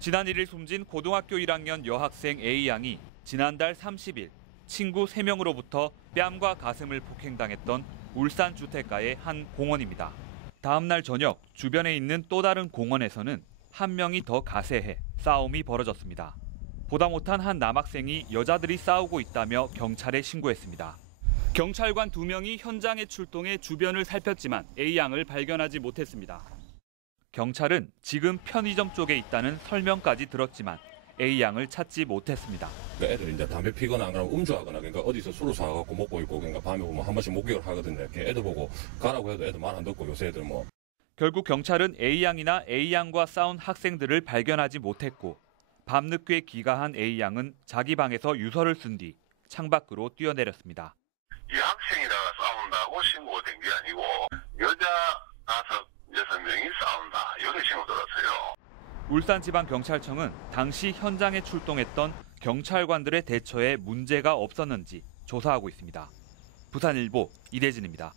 지난 1일 숨진 고등학교 1학년 여학생 A양이 지난달 30일 친구 3명으로부터 뺨과 가슴을 폭행당했던 울산 주택가의 한 공원입니다. 다음 날 저녁 주변에 있는 또 다른 공원에서는 한 명이 더 가세해 싸움이 벌어졌습니다. 보다 못한 한 남학생이 여자들이 싸우고 있다며 경찰에 신고했습니다. 경찰관 두 명이 현장에 출동해 주변을 살폈지만 A 양을 발견하지 못했습니다. 경찰은 지금 편의점 쪽에 있다는 설명까지 들었지만 A 양을 찾지 못했습니다. 그러니까 애들 이제 담배 피거나 안 그러면 음주하거나 그러니까 어디서 술을 사갖고 먹고 있고 그러니까 밤에 보면 한 번씩 목격을 하거든요. 이렇게 애들 보고 가라고 해도 애들 말 안 듣고 요새 애들 뭐 결국 경찰은 A 양이나 A 양과 싸운 학생들을 발견하지 못했고 밤늦게 귀가한 A 양은 자기 방에서 유서를 쓴 뒤 창밖으로 뛰어내렸습니다. 여학생이다가 싸운다고 신고가 된게 아니고 여자 다섯 여섯 명이 싸운다 이렇게 신고 들었어요. 울산지방경찰청은 당시 현장에 출동했던 경찰관들의 대처에 문제가 없었는지 조사하고 있습니다. 부산일보 이대진입니다.